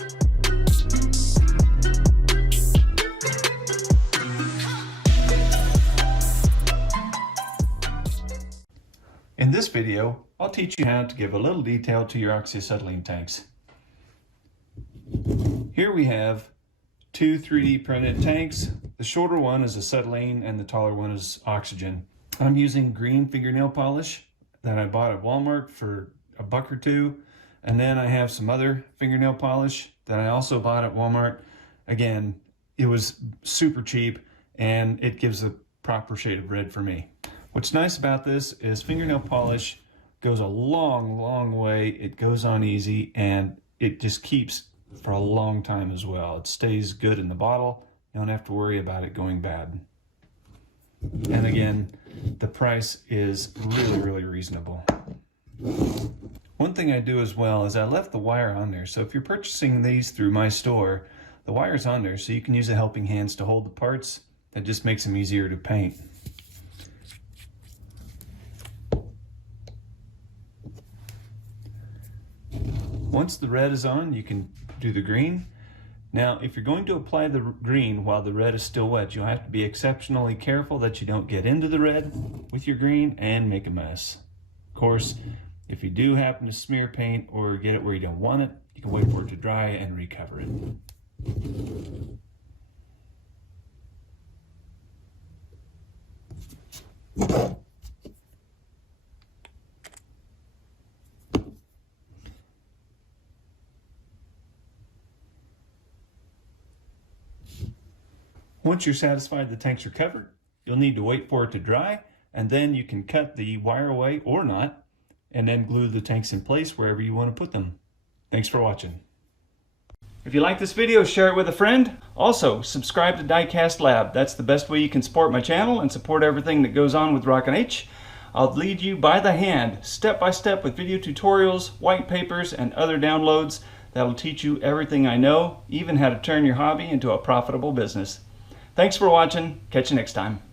In this video, I'll teach you how to give a little detail to your oxyacetylene tanks. Here we have two 3D printed tanks. The shorter one is acetylene and the taller one is oxygen. I'm using green fingernail polish that I bought at Walmart for $1 or $2. And then I have some other fingernail polish that I also bought at Walmart. Again, it was super cheap and it gives a proper shade of red for me. What's nice about this is fingernail polish goes a long way. It goes on easy and it just keeps for a long time as well. It stays good in the bottle. You don't have to worry about it going bad. And again, the price is really reasonable. One thing I do as well is I left the wire on there. So if you're purchasing these through my store, the wire's on there so you can use the helping hands to hold the parts. That just makes them easier to paint. Once the red is on, you can do the green. Now, if you're going to apply the green while the red is still wet, you'll have to be exceptionally careful that you don't get into the red with your green and make a mess. Of course, if you do happen to smear paint or get it where you don't want it, you can wait for it to dry and recover it. Once you're satisfied the tanks are covered, you'll need to wait for it to dry, and then you can cut the wire away or not, and then glue the tanks in place wherever you want to put them. Thanks for watching. If you like this video, share it with a friend. Also, subscribe to Diecast Lab. That's the best way you can support my channel and support everything that goes on with Rockin' H. I'll lead you by the hand, step by step, with video tutorials, white papers, and other downloads that'll teach you everything I know, even how to turn your hobby into a profitable business. Thanks for watching. Catch you next time.